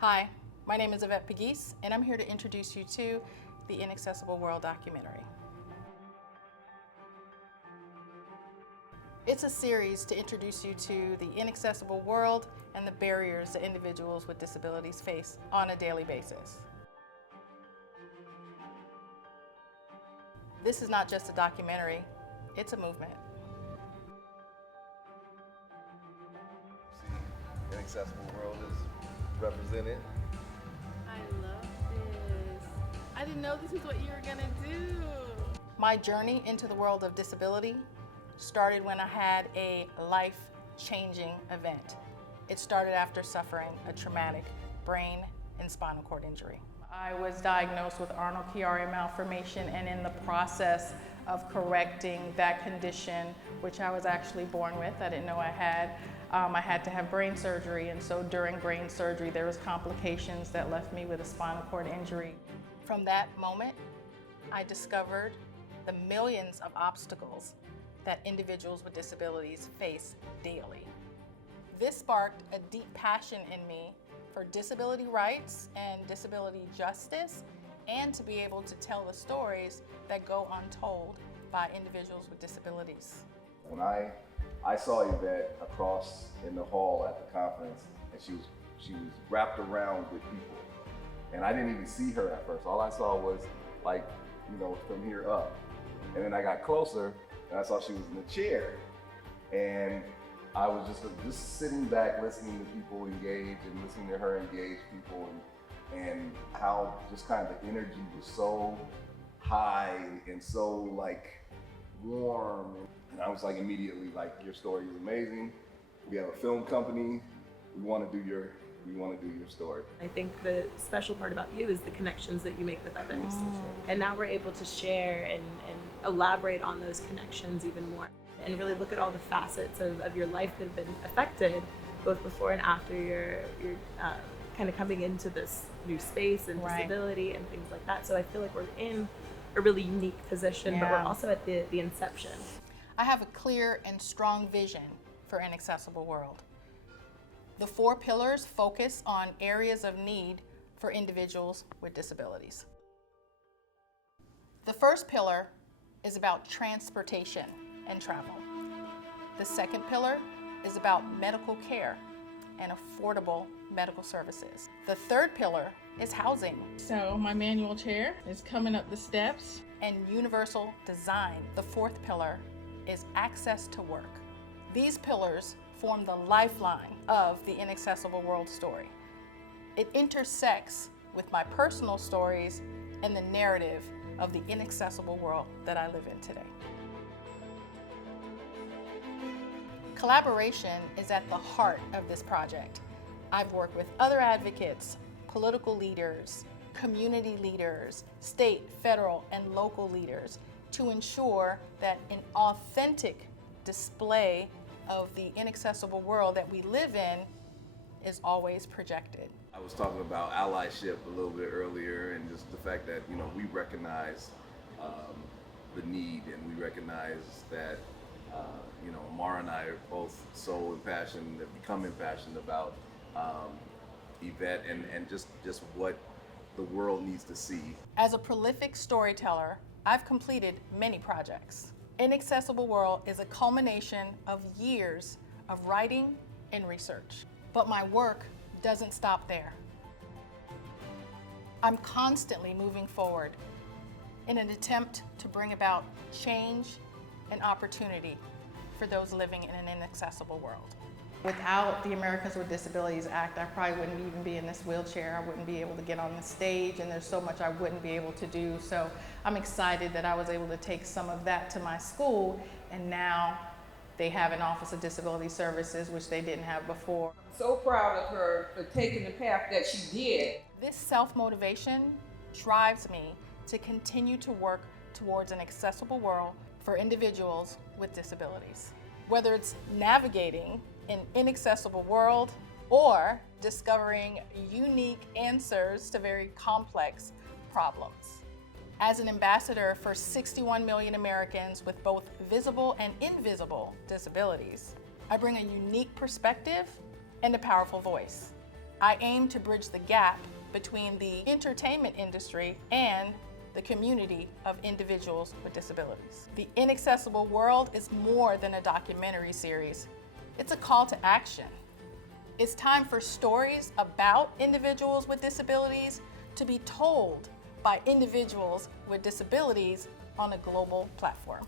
Hi, my name is Yvette Pegues, and I'm here to introduce you to the Inaccessible World documentary. It's a series to introduce you to the inaccessible world and the barriers that individuals with disabilities face on a daily basis. This is not just a documentary, it's a movement. Inaccessible World is represented. I love this. I didn't know this is what you were gonna do. My journey into the world of disability started when I had a life-changing event. It started after suffering a traumatic brain and spinal cord injury. I was diagnosed with Arnold-Chiari malformation, and in the process of correcting that condition, which I was actually born with, I didn't know I had to have brain surgery, and so during brain surgery there was complications that left me with a spinal cord injury. From that moment, I discovered the millions of obstacles that individuals with disabilities face daily. This sparked a deep passion in me for disability rights and disability justice, and to be able to tell the stories that go untold by individuals with disabilities. When I saw Yvette across in the hall at the conference, and she was wrapped around with people, and I didn't even see her at first. All I saw was from here up, and then I got closer and I saw she was in a chair, and I was just sitting back, listening to people engage and listening to her engage people, and how just kind of the energy was so high and so warm. And I was immediately your story is amazing. We have a film company. We want to do your story. I think the special part about you is the connections that you make with others. And now we're able to share and elaborate on those connections even more, and really look at all the facets of your life that have been affected, both before and after you're kind of coming into this new space and disability and things like that. So I feel like we're in a really unique position, but we're also at the inception. I have a clear and strong vision for Inaccessible World. The 4 pillars focus on areas of need for individuals with disabilities. The first pillar is about transportation and travel. The second pillar is about medical care and affordable medical services. The third pillar is housing. So my manual chair is coming up the steps. And universal design. The fourth pillar is access to work. These pillars form the lifeline of the Inaccessible World story. It intersects with my personal stories and the narrative of the inaccessible world that I live in today. Collaboration is at the heart of this project. I've worked with other advocates, political leaders, community leaders, state, federal, and local leaders to ensure that an authentic display of the inaccessible world that we live in is always projected. I was talking about allyship a little bit earlier, and just the fact that we recognize the need, and we recognize that Amara and I are both so impassioned, have become impassioned about Yvette and just what the world needs to see. As a prolific storyteller, I've completed many projects. Inaccessible World is a culmination of years of writing and research. But my work doesn't stop there. I'm constantly moving forward in an attempt to bring about change and opportunity for those living in an inaccessible world. Without the Americans with Disabilities Act, I probably wouldn't even be in this wheelchair. I wouldn't be able to get on the stage, and there's so much I wouldn't be able to do. So I'm excited that I was able to take some of that to my school, and now they have an Office of Disability Services, which they didn't have before. I'm so proud of her for taking the path that she did. This self-motivation drives me to continue to work towards an accessible world for individuals with disabilities. Whether it's navigating an inaccessible world or discovering unique answers to very complex problems. As an ambassador for 61 million Americans with both visible and invisible disabilities, I bring a unique perspective and a powerful voice. I aim to bridge the gap between the entertainment industry and the community of individuals with disabilities. The Inaccessible World is more than a documentary series. It's a call to action. It's time for stories about individuals with disabilities to be told by individuals with disabilities on a global platform.